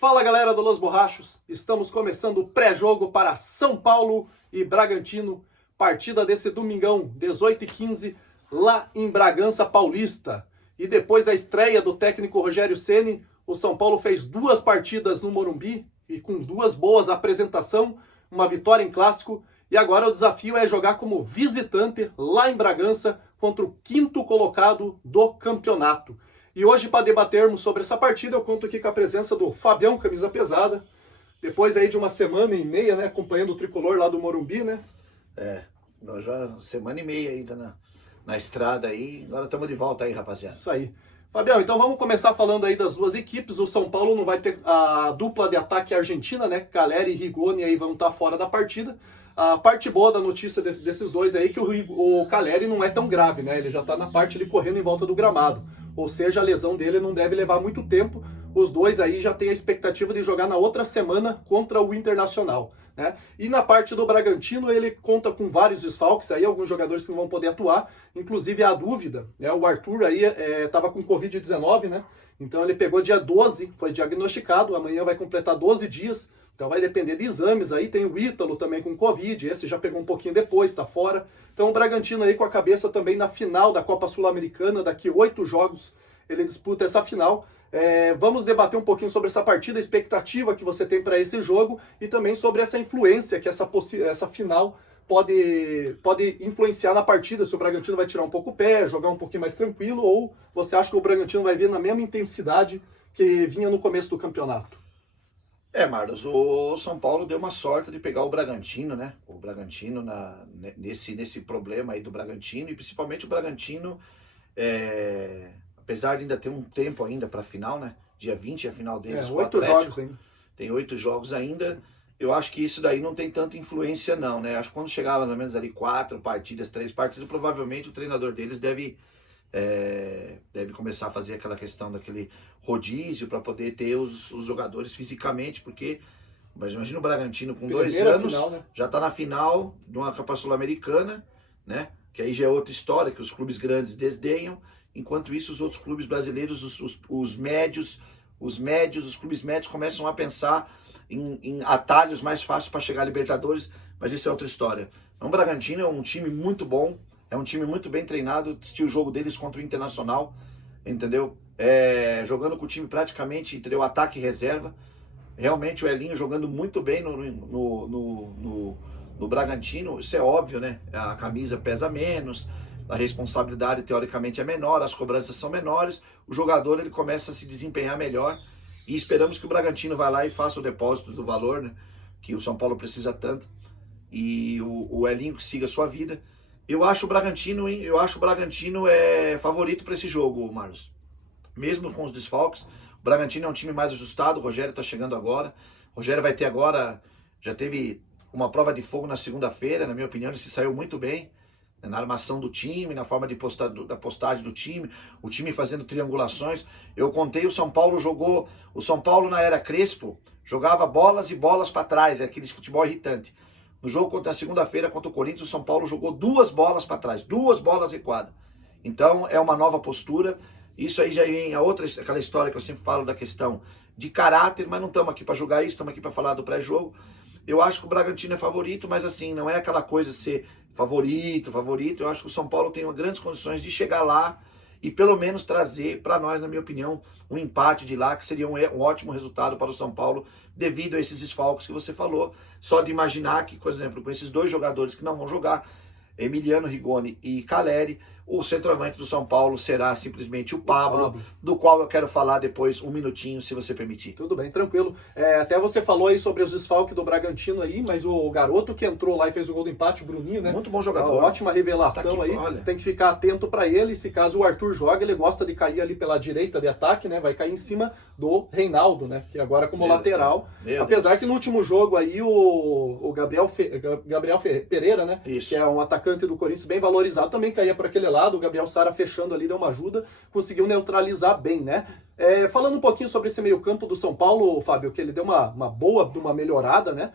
Fala galera do Los Borrachos, estamos começando o pré-jogo para São Paulo e Bragantino, partida desse domingão, 18h15, lá em Bragança Paulista. E depois da estreia do técnico Rogério Ceni, o São Paulo fez 2 partidas no Morumbi e com 2 boas apresentações, uma vitória em clássico, e agora o desafio é jogar como visitante lá em Bragança contra o 5º colocado do campeonato. E hoje, para debatermos sobre essa partida, eu conto aqui com a presença do Fabião, camisa pesada. Depois aí de uma semana e meia, né, acompanhando o tricolor lá do Morumbi, né? Nós já semana e meia ainda na estrada aí, agora estamos de volta aí, rapaziada. Isso aí. Fabião, então vamos começar falando aí das 2 equipes. O São Paulo não vai ter a dupla de ataque argentina, né? Caleri e Rigoni aí vão estar fora da partida. A parte boa da notícia desses dois aí é que o Caleri não é tão grave, né? Ele já tá na parte ali correndo em volta do gramado. Ou seja, a lesão dele não deve levar muito tempo. Os dois aí já têm a expectativa de jogar na outra semana contra o Internacional, né? E na parte do Bragantino, ele conta com vários desfalques aí, alguns jogadores que não vão poder atuar. Inclusive a dúvida, né? O Arthur aí estava com Covid-19, né? Então ele pegou dia 12, foi diagnosticado, amanhã vai completar 12 dias. Então vai depender de exames aí, tem o Ítalo também com Covid, esse já pegou um pouquinho depois, tá fora. Então o Bragantino aí com a cabeça também na final da Copa Sul-Americana, daqui 8 jogos ele disputa essa final. Vamos debater um pouquinho sobre essa partida, a expectativa que você tem para esse jogo e também sobre essa influência que essa final pode influenciar na partida, se o Bragantino vai tirar um pouco o pé, jogar um pouquinho mais tranquilo, ou você acha que o Bragantino vai vir na mesma intensidade que vinha no começo do campeonato? Marlos, o São Paulo deu uma sorte de pegar o Bragantino, né? O Bragantino nesse problema aí do Bragantino, e principalmente o Bragantino, apesar de ainda ter um tempo ainda para a final, né? Dia 20 é a final deles com o Atlético. Jogos ainda. Tem 8 jogos ainda. Eu acho que isso daí não tem tanta influência não, né? Acho que quando chegar mais ou menos ali 4 partidas, 3 partidas, provavelmente o treinador deles deve começar a fazer aquela questão daquele rodízio para poder ter os jogadores fisicamente, porque mas imagina o Bragantino com 2 anos, final, né? já está na final de uma Copa Sul-Americana, né? Que aí já é outra história, que os clubes grandes desdenham, enquanto isso os outros clubes brasileiros, os clubes médios começam a pensar em atalhos mais fáceis para chegar a Libertadores, mas isso é outra história. Então, o Bragantino é um time muito bom, é um time muito bem treinado, assisti o jogo deles contra o Internacional, entendeu? Jogando com o time praticamente, entendeu? Ataque e reserva. Realmente o Elinho jogando muito bem no Bragantino, isso é óbvio, né? A camisa pesa menos, a responsabilidade teoricamente é menor, as cobranças são menores, o jogador ele começa a se desempenhar melhor e esperamos que o Bragantino vá lá e faça o depósito do valor, né? Que o São Paulo precisa tanto, e o Elinho que siga a sua vida. Eu acho o Bragantino favorito para esse jogo, Marlos. Mesmo com os desfalques, o Bragantino é um time mais ajustado, o Rogério está chegando agora. O Rogério vai ter agora, já teve uma prova de fogo na segunda-feira, na minha opinião, ele se saiu muito bem, né, na armação do time, na forma da postagem do time, o time fazendo triangulações. Eu contei, o São Paulo na era Crespo, jogava bolas e bolas para trás, aquele futebol irritante. No jogo contra a segunda-feira contra o Corinthians, o São Paulo jogou 2 bolas para trás, 2 bolas recuadas. Então é uma nova postura. Isso aí já vem aquela história que eu sempre falo da questão de caráter, mas não estamos aqui para julgar isso, estamos aqui para falar do pré-jogo. Eu acho que o Bragantino é favorito, mas assim, não é aquela coisa de ser favorito. Eu acho que o São Paulo tem grandes condições de chegar lá e pelo menos trazer para nós, na minha opinião, um empate de lá, que seria um ótimo resultado para o São Paulo, devido a esses desfalques que você falou. Só de imaginar que, por exemplo, com esses 2 jogadores que não vão jogar, Emiliano Rigoni e Caleri, o centroavante do São Paulo será simplesmente o Pablo, do qual eu quero falar depois um minutinho, se você permitir. Tudo bem, tranquilo. Até você falou aí sobre os desfalques do Bragantino aí, mas o garoto que entrou lá e fez o gol do empate, o Bruninho, né? Muito bom jogador. Uma ótima revelação tá aqui, aí. olha. Tem que ficar atento para ele. Se caso o Arthur joga, ele gosta de cair ali pela direita de ataque, né? Vai cair em cima do Reinaldo, né? Que agora como lateral. Apesar que no último jogo aí o Gabriel Pereira, né? Isso. Que é um atacante do Corinthians bem valorizado, também caía por aquele lado. O Gabriel Sara fechando ali, deu uma ajuda, conseguiu neutralizar bem, né? Falando um pouquinho sobre esse meio-campo do São Paulo, Fábio, que ele deu uma boa, uma melhorada, né?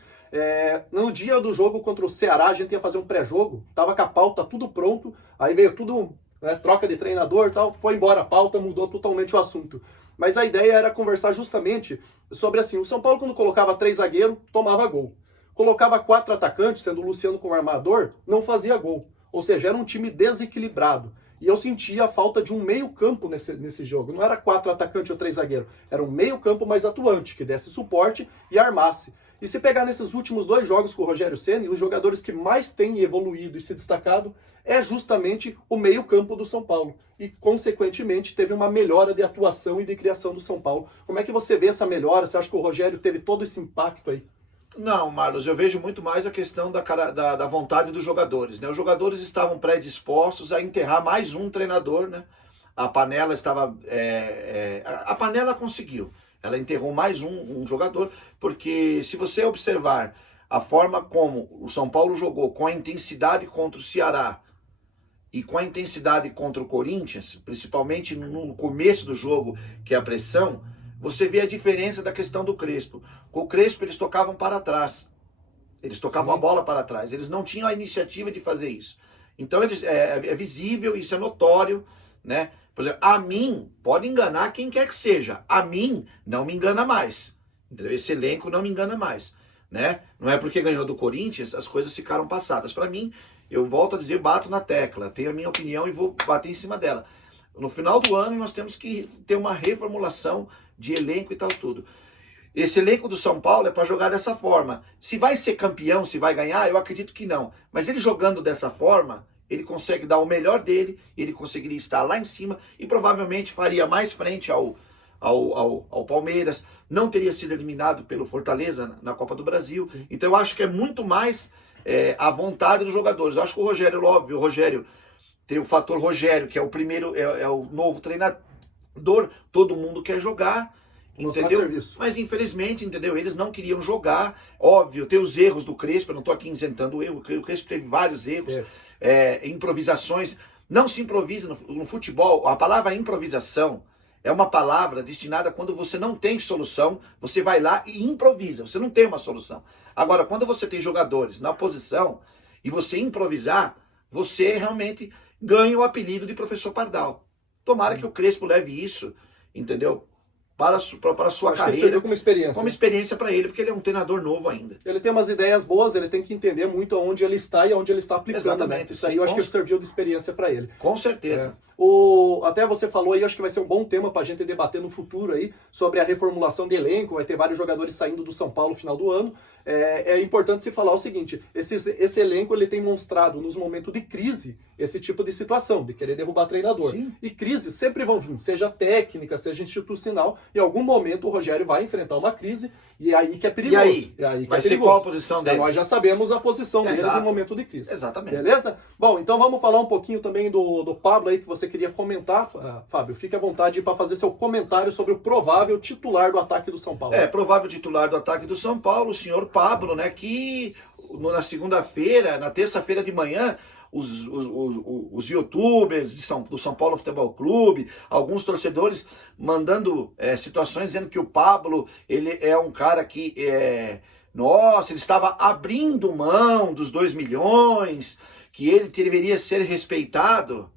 No dia do jogo contra o Ceará, a gente ia fazer um pré-jogo, tava com a pauta tudo pronto, aí veio tudo, né, troca de treinador e tal, foi embora a pauta, mudou totalmente o assunto. Mas a ideia era conversar justamente sobre assim, o São Paulo quando colocava 3 zagueiros, tomava gol. Colocava 4 atacantes, sendo o Luciano como armador, não fazia gol. Ou seja, era um time desequilibrado. E eu sentia a falta de um meio-campo nesse jogo. Não era 4 atacantes ou 3 zagueiros. Era um meio-campo mais atuante, que desse suporte e armasse. E se pegar nesses últimos 2 jogos com o Rogério Ceni, os jogadores que mais têm evoluído e se destacado é justamente o meio-campo do São Paulo. E, consequentemente, teve uma melhora de atuação e de criação do São Paulo. Como é que você vê essa melhora? Você acha que o Rogério teve todo esse impacto aí? Não, Marlos, eu vejo muito mais a questão da vontade dos jogadores, né? Os jogadores estavam predispostos a enterrar mais um treinador, né? A Panela estava... a Panela conseguiu. Ela enterrou mais um jogador, porque se você observar a forma como o São Paulo jogou com a intensidade contra o Ceará e com a intensidade contra o Corinthians, principalmente no começo do jogo, que é a pressão, você vê a diferença da questão do Crespo. Com o Crespo eles tocavam para trás. Eles tocavam a bola para trás. Eles não tinham a iniciativa de fazer isso. Então é visível, isso é notório, né? Por exemplo, a mim, pode enganar quem quer que seja. A mim, não me engana mais. Entendeu? Esse elenco não me engana mais. Né? Não é porque ganhou do Corinthians, as coisas ficaram passadas. Para mim, eu volto a dizer, bato na tecla. Tenho a minha opinião e vou bater em cima dela. No final do ano, nós temos que ter uma reformulação de elenco e tal, tudo. Esse elenco do São Paulo é para jogar dessa forma. Se vai ser campeão, se vai ganhar, eu acredito que não. Mas ele jogando dessa forma, ele consegue dar o melhor dele, ele conseguiria estar lá em cima e provavelmente faria mais frente ao Palmeiras, não teria sido eliminado pelo Fortaleza na Copa do Brasil. Sim. Então eu acho que é muito mais a vontade dos jogadores. Eu acho que o Rogério, óbvio, o Rogério tem o fator Rogério, que é o primeiro, é o novo treinador, todo mundo quer jogar, entendeu? Mas infelizmente, entendeu? Eles não queriam jogar. Óbvio, tem os erros do Crespo, eu não estou aqui isentando o erro, o Crespo teve vários erros, improvisações. Não se improvisa no futebol. A palavra improvisação é uma palavra destinada quando você não tem solução, você vai lá e improvisa, você não tem uma solução. Agora, quando você tem jogadores na posição e você improvisar, você realmente ganha o apelido de professor Pardal. Tomara que o Crespo leve isso, entendeu? Para a sua carreira, como experiência para ele, porque ele é um treinador novo ainda. Ele tem umas ideias boas, ele tem que entender muito onde ele está e onde ele está aplicando. Exatamente. Né? Isso aí eu acho que serviu de experiência para ele. Com certeza. Até você falou aí, acho que vai ser um bom tema para a gente debater no futuro aí, sobre a reformulação de elenco, vai ter vários jogadores saindo do São Paulo no final do ano. É importante se falar o seguinte, esse elenco ele tem mostrado nos momentos de crise esse tipo de situação, de querer derrubar treinador. Sim. E crises sempre vão vir, seja técnica, seja institucional, em algum momento o Rogério vai enfrentar uma crise e é aí que é perigoso. E aí vai ser qual a posição deles? Nós já sabemos a posição deles em momento de crise. Exatamente. Beleza? Bom, então vamos falar um pouquinho também do Pablo aí que você queria comentar, Fábio. Fique à vontade para fazer seu comentário sobre o provável titular do ataque do São Paulo. Provável titular do ataque do São Paulo, o senhor Pablo, né, que na segunda-feira, na terça-feira de manhã, os youtubers do São Paulo Futebol Clube, alguns torcedores mandando situações dizendo que o Pablo, ele é um cara que, ele estava abrindo mão dos 2 milhões, que ele deveria ser respeitado.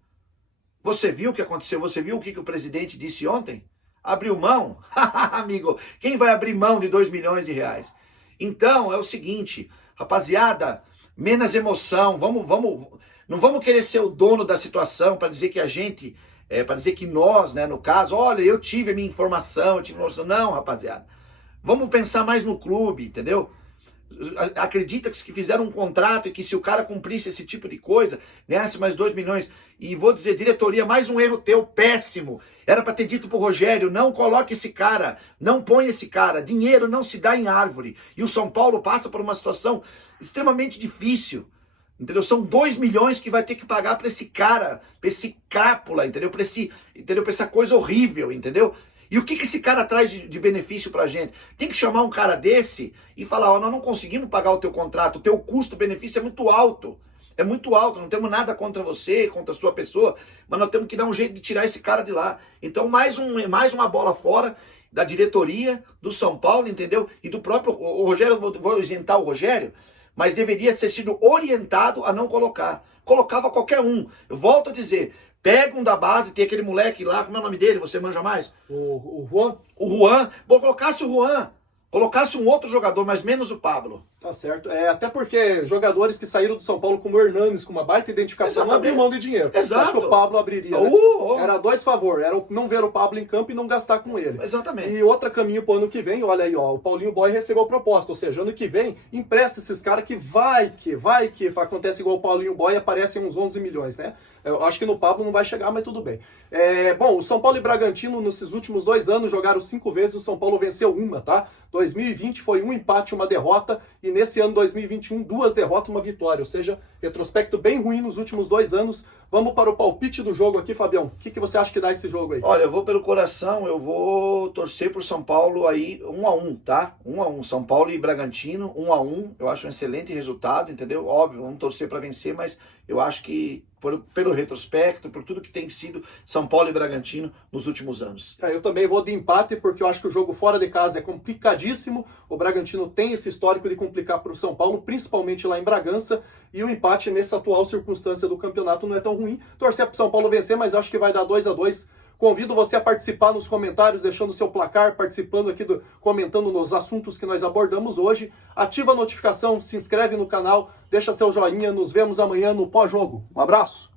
Você viu o que aconteceu? Você viu o que o presidente disse ontem? Abriu mão? Amigo, quem vai abrir mão de 2 milhões de reais? Então, é o seguinte, rapaziada, menos emoção, não vamos querer ser o dono da situação para dizer que a gente, para dizer que nós, né, no caso, olha, eu tive a minha informação, não, rapaziada. Vamos pensar mais no clube, entendeu? Acredita que fizeram um contrato e que se o cara cumprisse esse tipo de coisa, ganhasse mais 2 milhões, e vou dizer, diretoria, mais um erro teu, péssimo, era para ter dito pro Rogério, não coloque esse cara, não põe esse cara, dinheiro não se dá em árvore, e o São Paulo passa por uma situação extremamente difícil, entendeu? São 2 milhões que vai ter que pagar para esse cara, para esse crápula, entendeu? Para essa coisa horrível, entendeu? E o que esse cara traz de benefício pra gente? Tem que chamar um cara desse e falar, nós não conseguimos pagar o teu contrato, o teu custo-benefício é muito alto. É muito alto, não temos nada contra você, contra a sua pessoa, mas nós temos que dar um jeito de tirar esse cara de lá. Então mais uma bola fora da diretoria do São Paulo, entendeu? E do próprio o Rogério, vou isentar o Rogério, mas deveria ter sido orientado a não colocar. Colocava qualquer um. Eu volto a dizer, Pega um da base, tem aquele moleque lá, como é o nome dele? Você manja mais? O Juan? O Juan. Bom, colocasse o Juan, colocasse um outro jogador, mas menos o Pablo. Tá certo. Até porque jogadores que saíram do São Paulo, como o Hernanes, com uma baita identificação, não abriu mão de dinheiro. Exato. Acho que o Pablo abriria. Né? Era dois favores. Era não ver o Pablo em campo e não gastar com ele. Exatamente. E outro caminho pro ano que vem, olha aí, ó, o Paulinho Boy recebeu a proposta. Ou seja, ano que vem, empresta esses caras que vai que acontece igual o Paulinho Boy, aparecem uns 11 milhões, né? Eu acho que no Pablo não vai chegar, mas tudo bem. Bom, o São Paulo e Bragantino, nesses últimos 2 anos, jogaram 5 vezes, o São Paulo venceu uma, tá? 2020 foi 1 empate, 1 derrota, e nesse ano 2021, 2 derrotas, 1 vitória. Ou seja, retrospecto bem ruim nos últimos 2 anos. Vamos para o palpite do jogo aqui, Fabião. O que você acha que dá esse jogo aí? Olha, eu vou pelo coração, eu vou torcer pro São Paulo aí 1-1, tá? 1-1. São Paulo e Bragantino, 1-1. Eu acho um excelente resultado, entendeu? Óbvio, vamos torcer para vencer, mas eu acho que pelo retrospecto, por tudo que tem sido São Paulo e Bragantino nos últimos anos. Eu também vou de empate, porque eu acho que o jogo fora de casa é complicadíssimo. O Bragantino tem esse histórico de complicar para o São Paulo, principalmente lá em Bragança. E o empate nessa atual circunstância do campeonato não é tão ruim. Torcer para o São Paulo vencer, mas acho que vai dar 2-2. Convido você a participar nos comentários, deixando seu placar, participando aqui, comentando nos assuntos que nós abordamos hoje. Ativa a notificação, se inscreve no canal, deixa seu joinha. Nos vemos amanhã no pós-jogo. Um abraço!